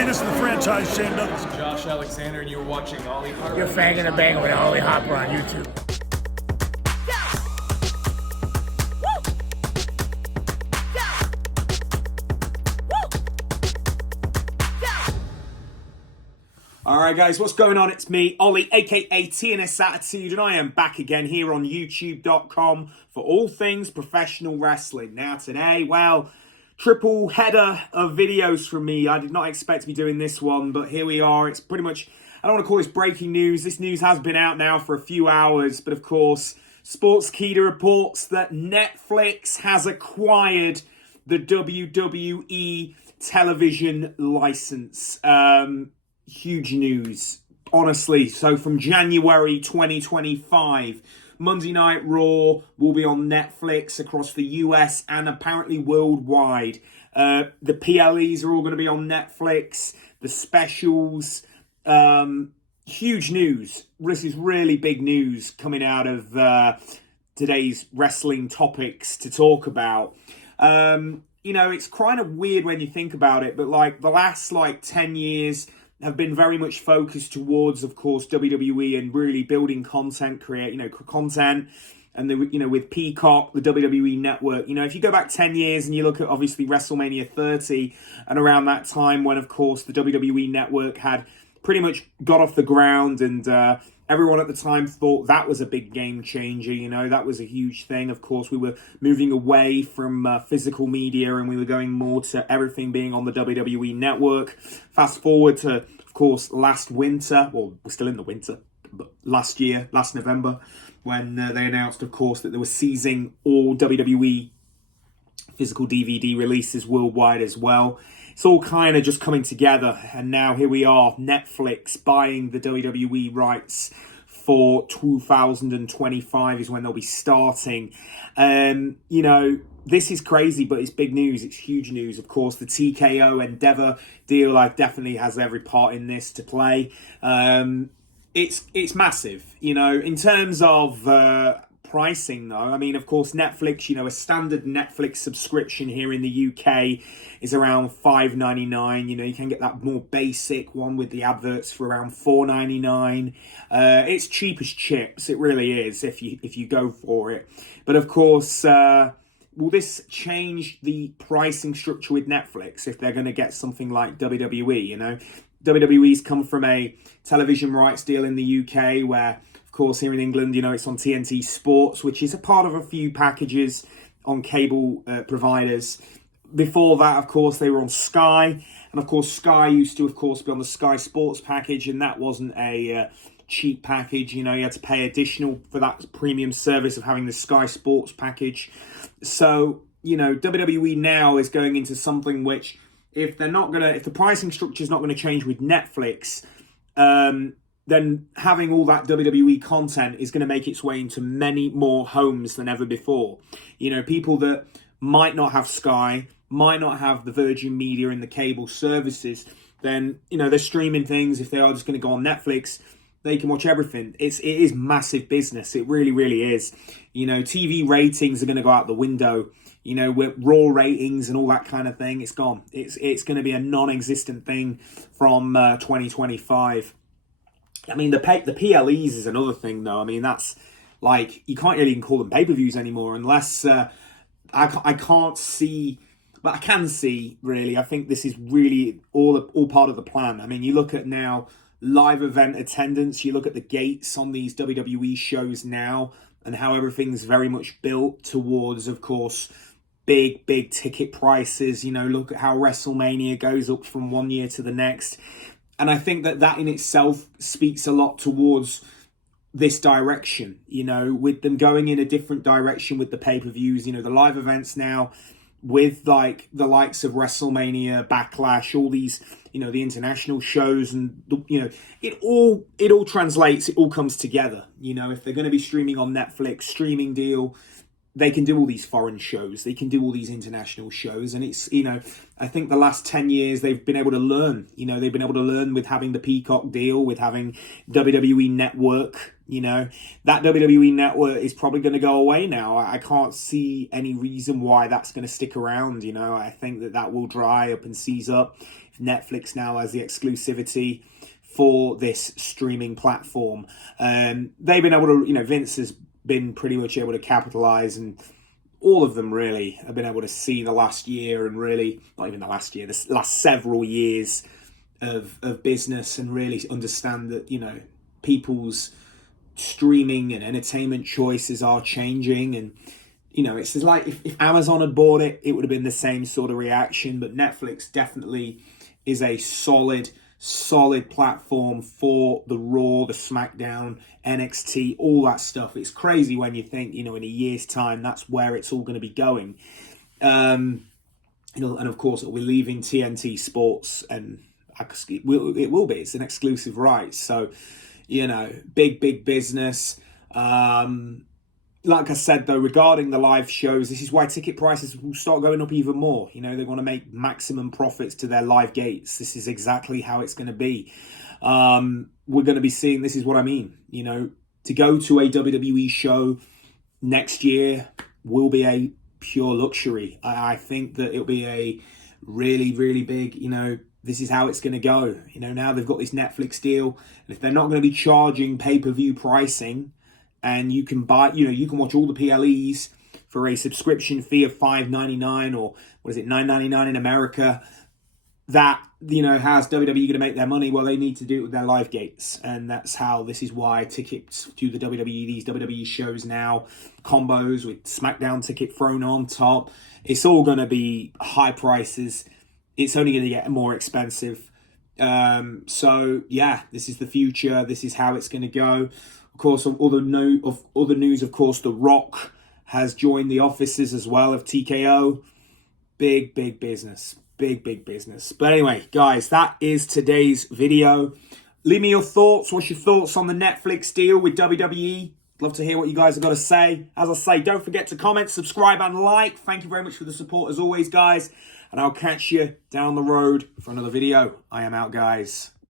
Hey, this is the franchise, Shane Douglas. Josh Alexander, and you're watching Ollie Harper. You're fanging and banging with Ollie Harper on YouTube. Alright guys, what's going on? It's me, Ollie, aka TNSAttitude, and I am back again here on YouTube.com for all things professional wrestling. Now today, well, triple header of videos from me. I did not expect to be doing this one, but here we are. It's pretty much, I don't want to call this breaking news. This news has been out now for a few hours, but of course, Sportskeeda reports that Netflix has acquired the WWE television license. Huge news, honestly. So from January 2025, Monday Night Raw will be on Netflix across the US and apparently worldwide. The PLEs are all going to be on Netflix. The specials, huge news. This is really big news coming out of today's wrestling topics to talk about. You know, it's kind of weird when you think about it, but like the last 10 years have been very much focused towards, of course, WWE and really building content, content, and with Peacock, the WWE Network. You know, if you go back 10 years and you look at obviously WrestleMania 30, and around that time when, of course, the WWE Network had pretty much got off the ground, and everyone at the time thought that was a big game changer. You know, that was a huge thing. Of course, we were moving away from physical media, and we were going more to everything being on the WWE Network. Fast forward to, of course, last winter. Well, we're still in the winter, but last November, when they announced, of course, that they were seizing all WWE physical DVD releases worldwide as well. It's all kind of just coming together, and now here we are, Netflix buying the WWE rights for 2025 is when they'll be starting. You know, this is crazy, but it's big news. It's huge news. Of course, the TKO Endeavor deal definitely has every part in this to play. It's massive, you know, in terms of pricing though. I mean, of course, Netflix, you know, a standard Netflix subscription here in the UK is around $5.99. You know, you can get that more basic one with the adverts for around $4.99. It's cheap as chips. It really is if you go for it. But of course, will this change the pricing structure with Netflix if they're going to get something like WWE? You know, WWE's come from a television rights deal in the UK where, of course, here in England, you know, it's on TNT Sports, which is a part of a few packages on cable providers. Before that, of course, they were on Sky. And, of course, Sky used to, of course, be on the Sky Sports package, and that wasn't a cheap package. You know, you had to pay additional for that premium service of having the Sky Sports package. So, you know, WWE now is going into something which, if the pricing structure is not going to change with Netflix, then having all that WWE content is going to make its way into many more homes than ever before. You know, people that might not have Sky, might not have the Virgin Media and the cable services, then, you know, they're streaming things. If they are just going to go on Netflix, they can watch everything. It is massive business. It really, really is. You know, TV ratings are going to go out the window. You know, with Raw ratings and all that kind of thing, it's gone. It's going to be a non-existent thing from 2025. I mean, the PLEs is another thing, though. I mean, that's you can't really even call them pay-per-views anymore unless I can't see, but I can see, really. I think this is really all part of the plan. I mean, you look at now live event attendance, you look at the gates on these WWE shows now and how everything's very much built towards, of course, big ticket prices. You know, look at how WrestleMania goes up from one year to the next. And I think that in itself speaks a lot towards this direction, you know, with them going in a different direction with the pay-per-views, you know, the live events now with the likes of WrestleMania, Backlash, all these, you know, the international shows, and, you know, it all translates, it all comes together. You know, if they're going to be streaming on Netflix, streaming deal, they can do all these foreign shows, they can do all these international shows, and it's, you know, I think the last 10 years they've been able to learn, you know, they've been able to learn with having the Peacock deal, with having WWE Network. You know, that WWE Network is probably going to go away now. I can't see any reason why that's going to stick around. You know, I think that will dry up and seize up. If Netflix now has the exclusivity for this streaming platform. They've been able to, Vince has been pretty much able to capitalize, and all of them really have been able to see the last year, and really, not even the last year, the last several years of business, and really understand that, people's streaming and entertainment choices are changing. And, it's like if Amazon had bought it, it would have been the same sort of reaction. But Netflix definitely is a solid platform for the Raw, the SmackDown, NXT, all that stuff. It's crazy when you think, in a year's time, that's where it's all going to be going. And of course, it'll be leaving TNT Sports, and it will be. It's an exclusive right. So, big business. Like I said, though, regarding the live shows, this is why ticket prices will start going up even more. They want to make maximum profits to their live gates. This is exactly how it's going to be. We're going to be seeing, this is what I mean, to go to a WWE show next year will be a pure luxury. I think that it'll be a really, really big, this is how it's going to go. Now they've got this Netflix deal, and if they're not going to be charging pay-per-view pricing, and you can buy, you can watch all the PLEs for a subscription fee of $5.99, or what is it, $9.99 in America, that, how's WWE going to make their money? Well, they need to do it with their live gates. And this is why tickets to the these WWE shows now, combos with SmackDown ticket thrown on top, it's all going to be high prices. It's only going to get more expensive. So yeah, this is the future. This is how it's going to go. Of course, other news, of course, The Rock has joined the offices as well of TKO. Big business. Big business. But anyway, guys, that is today's video. Leave me your thoughts. What's your thoughts on the Netflix deal with WWE? Love to hear what you guys have got to say. As I say, don't forget to comment, subscribe, and like. Thank you very much for the support as always, guys. And I'll catch you down the road for another video. I am out, guys.